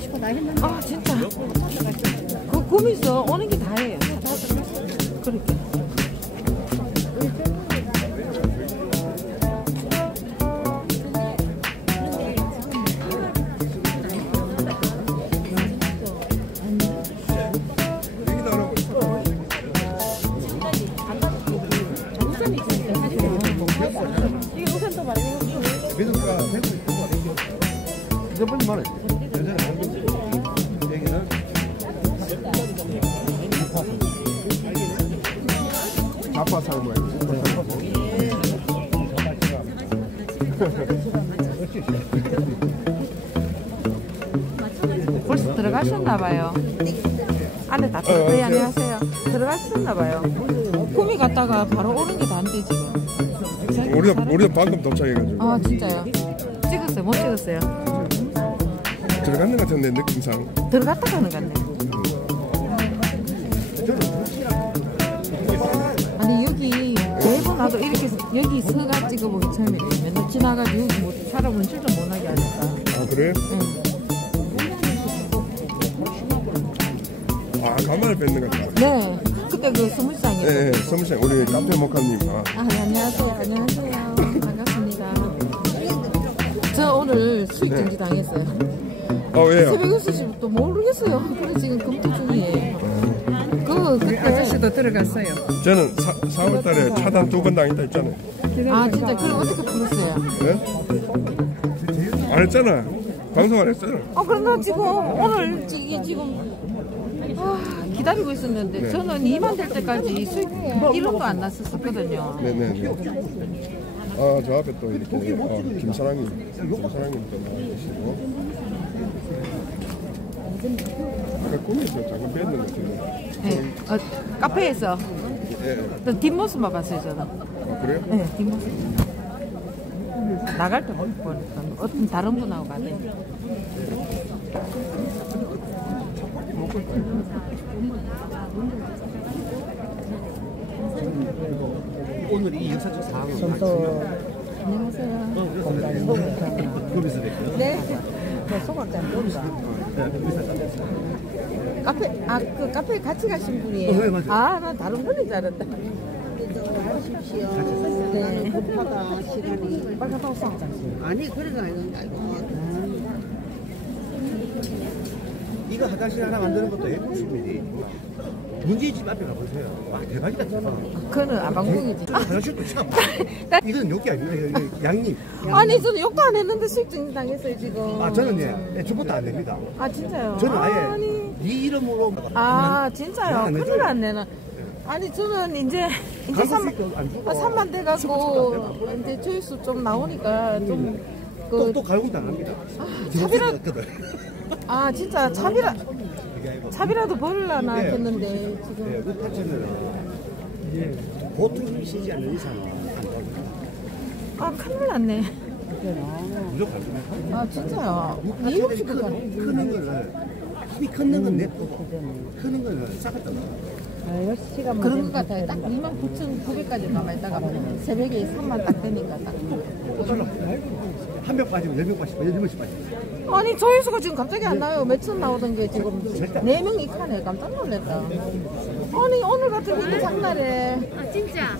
가시고 나 했는데. 아 진짜. 그 구미서 오는 게 다예요. 그러니까. 빨리 말해. 여기는 자파 삶아야 돼. 벌써 들어가셨나봐요. 안에 다 들어가요. 안녕하세요. 들어가셨나봐요. 구미 갔다가 바로 오는 게 다인데 지금. 우리도 방금 도착해가지고. 아 진짜요? 찍었어요? 못 찍었어요? 들어갔는 것 같은데 느낌상. 들어갔다 가는 것 같네. 아니 여기 매번 나도 이렇게 여기 서가 찍어보기 처음이래. 맨날 지나가지고 여기 뭐 사람은 출전 못하게 하니까. 아 그래? 응. 아 간만에 뵙는 것 같다. 네. 그때 그 스물상에. 네, 서무생 우리 카페 모카님. 아 네, 안녕하세요. 안녕하세요. 반갑습니다. 저 오늘 수익 정지 당했어요. 왜요? 새벽 6시부터 모르겠어요. 그래 지금 검토 중이에요. 그때 아저씨도 들어갔어요. 저는 4월달에 차단 2번 당했다 했잖아요. 아 진짜 그럼 어떻게 풀었어요? 네? 안 했잖아. 방송 안 했잖아. 그러나 지금 오늘 이게 지금 기다리고 있었는데 네. 저는 2만 될 때까지 수익 1원도 안 났었거든요. 네네네. 저 앞에 또 이렇게 김사랑님 또 나와주시고. 아까 꿈에서 잠깐 뵀는 것 같은데. 네. 카페에서 예. 뒷모습만 봤어요 저는. 아 그래요? 네, 뒷모습. 나갈 때 보니까 어떤 다른 분하고 가더니. 오늘 이 역사적 상황은 안녕하세요. 거기서 뵙고요. 네. 저 소각장 여기다. 카페 그 카페 같이 가신 분이에요. 네, 맞아요. 나 다른 분인 줄 알았다. 가십시오. 네. 급하다 시간이. 빨리 갔다 오세요. 아니 그래도 아니고. 이거 화장실 하나 만드는 것도 예쁘십니다. 문제집 앞에 가보세요. 와 대박이다. 그거는 아방궁이지. 화장실도 참. 이건 욕이 아닙니다. 이거 양님. 아니 저는 욕도 안 했는데 수익 정지 당했어요 지금. 저는 저것도 안 됩니다. 아 진짜요? 저는 아예 아니. 네 이름으로. 진짜요? 큰일 안 내는. 아니 저는 이제 3만 돼가고 이제 조회수 좀 나오니까 좀 또 갈굼 당합니다. 진짜 차비라도 벌려나 했는데 지금. 그 파트는 보통 쉬지 않는 이상은 안 됩니다. 큰일 났네. 무조건 안 됩니다. 진짜요? 이거 크는 거를 힘이 컸는 건 냅두고 크는 거는 싹았다. 그런 것 같아요. 딱 29,900까지 남아있다가 새벽에 3만 딱 되니까 딱. 한 명 빠지면 10명 빠지고 10명씩 빠지고. 아니 조회수가 지금 갑자기 안 나와요. 몇천 나오던 게 지금 4명 이카네. 깜짝 놀랐다. 아니 오늘 같은 게 장날에. 진짜.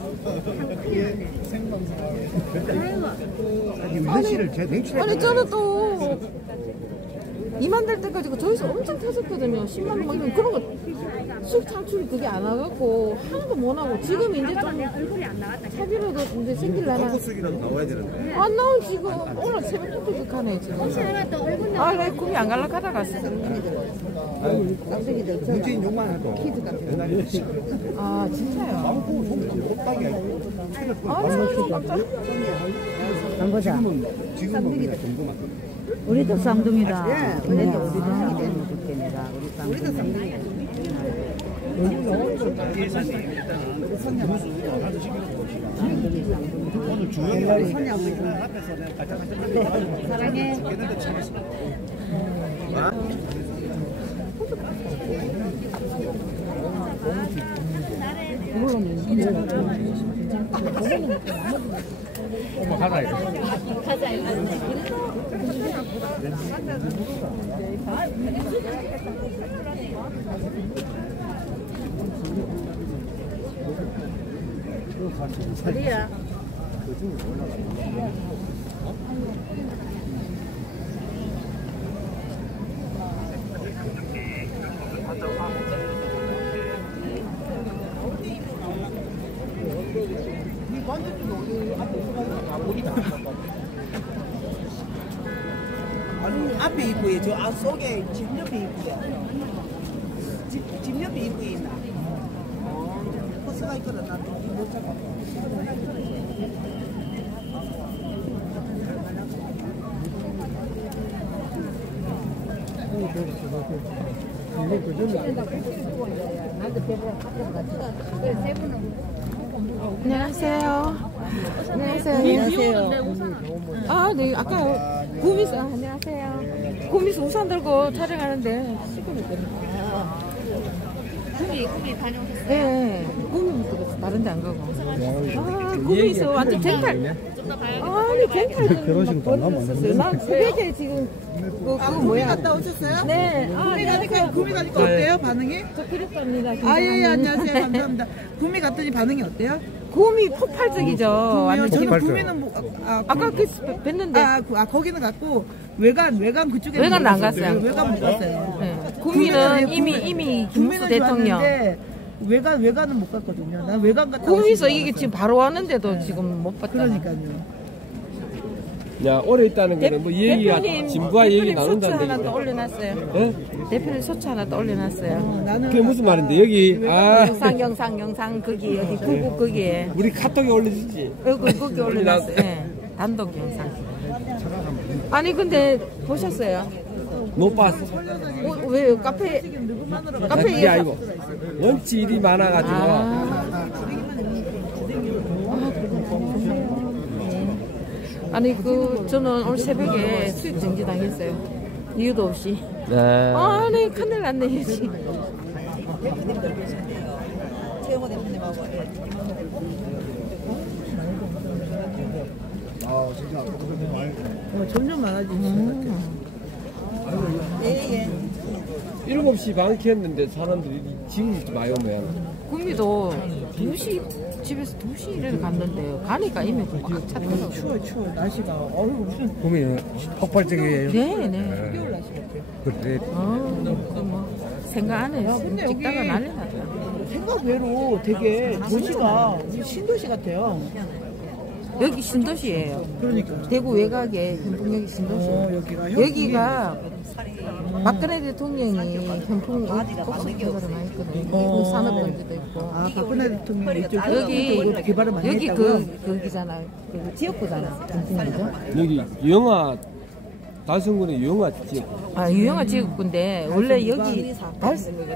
아니 저는 또 2만 될 때까지 그 조회수 엄청 터졌거든요. 10만 원 막 이런 그런 거 수익 창출이 그게 안 와갖고 하나도 못 하고 지금 이제 좀 차비로도 이제 생길라나. 수익이라도 나와야 되는데. 안 나온 지금 오늘 새벽부터 극하네 지금. 내 꿈이 안 갈라 가다 갔어. 문재인 욕만 해도 키즈 같은 옛날에 진짜요? 깜짝. 안 보자. 지금은 정도만. 우리도 쌍둥이다. 우리도 쌍둥이 좋겠네라. 우리도 쌍둥이. 오늘 주영이 사랑해. 가자 이거. 어디야? 앞에 입구에 저 앞속에 집 옆에 입구에 집 옆에 입구에 있나? 버스가 있거든. 나못 잡아. 안녕하세요. 안녕하세요. 아, 네, 아까 구미수, 안녕하세요. 구미수 우산 들고 촬영하는데 시끄럽거든요. 구미 다녀오셨어요? 네, 구미수 다른 데 안 가고. 아, 구미수 완전 쟁탈. 아니, 쟁탈. 결혼식도 안 하면 안 었어요. 난 새벽에 지금 그거 뭐야? 갔다 오셨어요? 네. 아, 구미 가니까 구미 가니까 어때요? 반응이? 저 필요합니다. 아예 안녕하세요. 감사합니다. 구미 갔더니 반응이 어때요? 구미 폭발적이죠. 완전 저는 폭발적. 구미는 뭐 아까 그 뵀는데. 거기는 갔고 외관 그쪽에 외관은 안 갔어요. 외관 못 갔어요. 네. 구미는 이미 김무수 대통령. 외관은 못 갔거든요. 난 외관 갔다 구미에서 오신 줄 이게 지금 바로 왔는데도 지금 못 봤다. 그러니까요. 야 오래 있다는 거는 뭐 얘기가 진부한 얘기 나눈다는 소차 하나 또 얘기구나. 올려놨어요. 예? 대표님 소차 하나 또 올려놨어요. 나는 그게 무슨 말인데 여기 영상 거기 여기 구국 거기에 우리 카톡에 올려주지. 거기 올려놨어요. 네. 단독 영상. 아니 근데 보셨어요? 못 봤어. 왜 카페 그게 아니고 원치 일이 많아가지고. 아니 저는 오늘 새벽에 수입 정지 당했어요. 이유도 없이. 네. 아니 큰일 났네. 최영호 대표님하고 점점 많아지는 것 같아요. 예예. 7시 반 켰는데 사람들이 지금 많이 오면. 구미도 2시 집에서 2시를 갔는데요. 가니까 이미 꽉 찼더라고요. 추워 날씨가 무슨 봄이 폭발적이에요. 네네. 겨울 날씨 같아요. 그래. 생각 안 해. 근데 찍다가 여기 난리 났다. 생각 외로 되게 도시가 신도시 같아요. 여기 신도시예요. 그러니까. 대구 외곽에 현풍역이 신도시예요. 여기가 박근혜 대통령이 현풍 곡식 개발을 많이 했거든요. 산업단지도 있고. 박근혜 대통령이 이쪽 여기 개발을 많이 여기 했다고요? 거기잖아요. 그 지역구잖아. 현풍이죠. 여기 영화 달성군의 영화 지역. 아, 유영아 지역구인데 원래 여기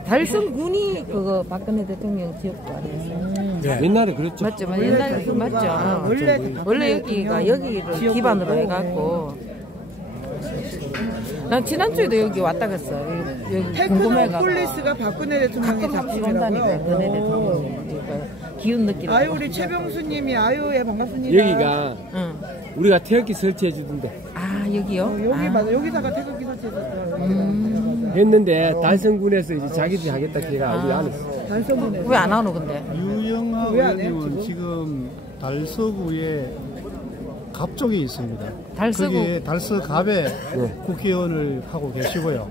달성군이 그거 박근혜 대통령 지역구 아니에요? 옛날에 그랬죠. 맞죠? 옛날에 맞죠? 원래 여기가 여기를 기반으로 해갖고 난 지난주에도 여기 왔다 갔어. 여기 궁금해가지고 폴리스가 박근혜 대통령이 가끔 막 온다니까 박근혜 대통령이 기운 느끼는 아유 우리 최병수님이 아유 예 반갑습니다. 여기가 응. 우리가 태극기 설치해 주던데 아 여기요? 여기 아. 맞아 여기다가 태극기 설치했었어요. 했는데 달성군에서 이제 자기들이 하겠다 걔가 우리 안 했어. 달성군에 왜 안 하노 근데? 유영하 왜안 해요, 의원님은 지금 달서구에 갑쪽에 있습니다. 달서구. 거기에 달서갑에 국회의원을 하고 계시고요.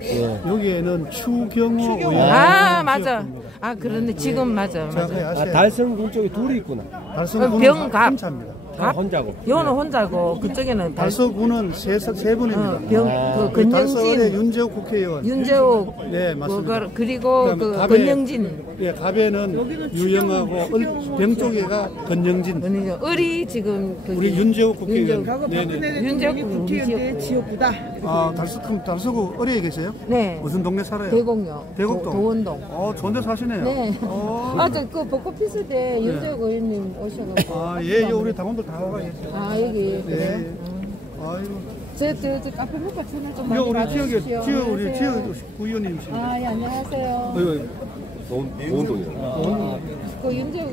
여기에는 추경호 의원. 아 맞아. 아 그런데 지금 맞아. 정확하게 맞아. 아셔야 달성군 쪽에 둘이 있구나. 달서구는 병갑. 혼자입니다. 다 혼자고. 여는 혼자고 그쪽에는 달서구는 세 분입니다. 그 달서의 건영진, 윤재욱 국회의원. 윤재욱, 네, 맞습니다. 그리고 그다음에 그 갑에- 건영진, 예, 갑에는 유영하고 병 쪽에가 건영진. 을이 지금 우리 윤재욱 국회의원. 과거 네네. 박근혜 윤재욱 대통령이 국회의원의 지역구다. 아, 달서구 어디에 계세요? 네 무슨 동네 살아요? 대곡요. 대곡동. 도원동. 좋은 데 사시네요. 네. 어. 아, 저 그 벚꽃 피실 때 윤재욱 의원님 오셔가지고. 아, 예, 우리 당원들 다 와가 계세요. 아, 여기 그래요? 네. 아이고. 저 카페 먹고 전화 좀 이거 많이 우리 받으십시오. 우리 안녕하세요. 지역 구의원님이십니다. 아, 예, 안녕하세요. 도운동이요. 그 윤재욱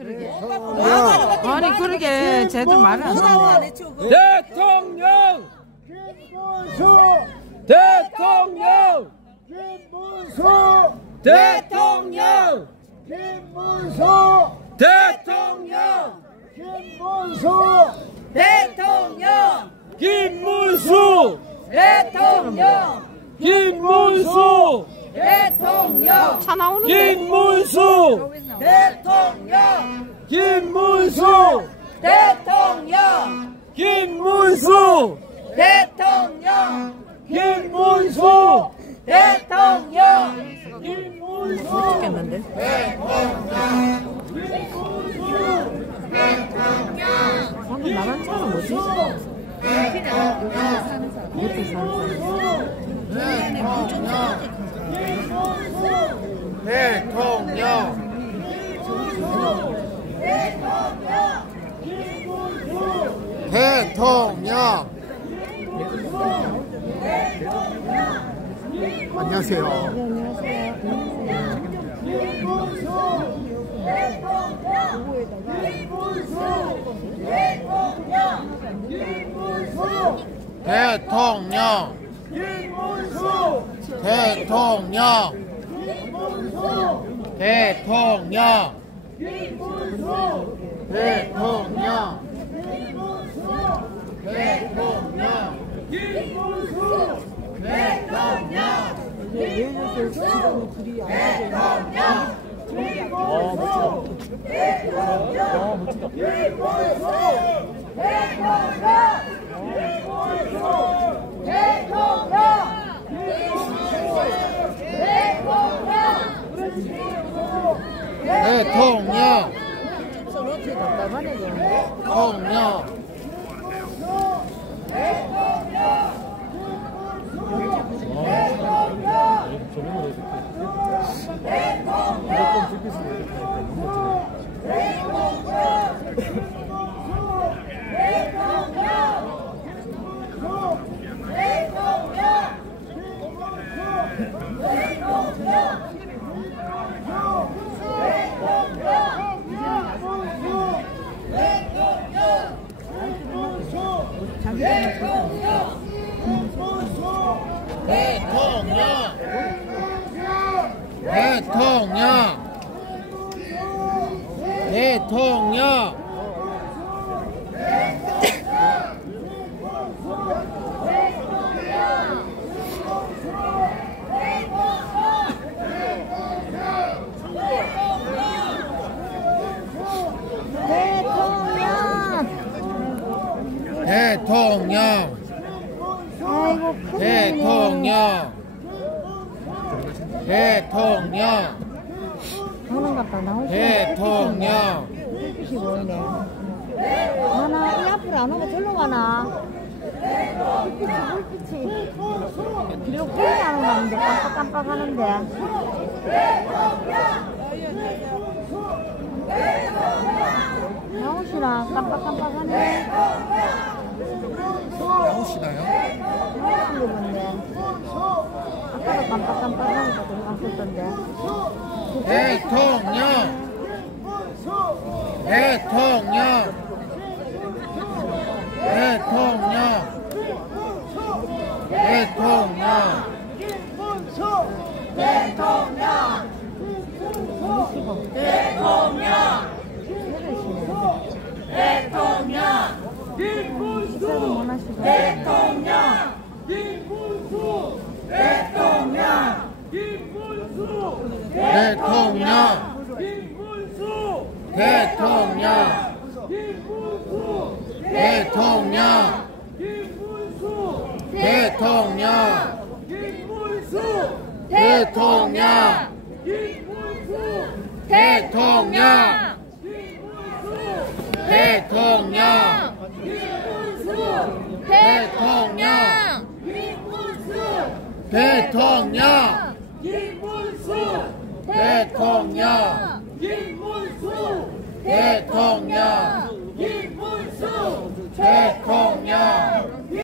그러게. 아니 그러게 쟤들 말을 안 하네. 대통령! 대통령! 대통령! 대통령! 김문수! 김문수! 차 나오는데. 김문수! 김문수! 김문수! 김문수! 못 찍겠는데. 방금 나간 차는 뭐지? 이렇게 사는 대통령. 안녕하세요. 대통령. 대통령. 대통령. 대통령. 대통령. 대통령. 대통령. 대통령. 대통령. 대통령. 대통령. 불빛이 보이네. 가나 이 앞으로 안 오고 절로 가나. 불빛이 뒤로 끌려가는 거 같은데 깜빡깜빡하는데. 나오시나 깜빡깜빡하네. 나오시나요? 나오신 거 같네. 아까도 깜빡깜빡하니까 들어갔었던데. 대통령. 대통령. 대통령. 대통령. 대통령.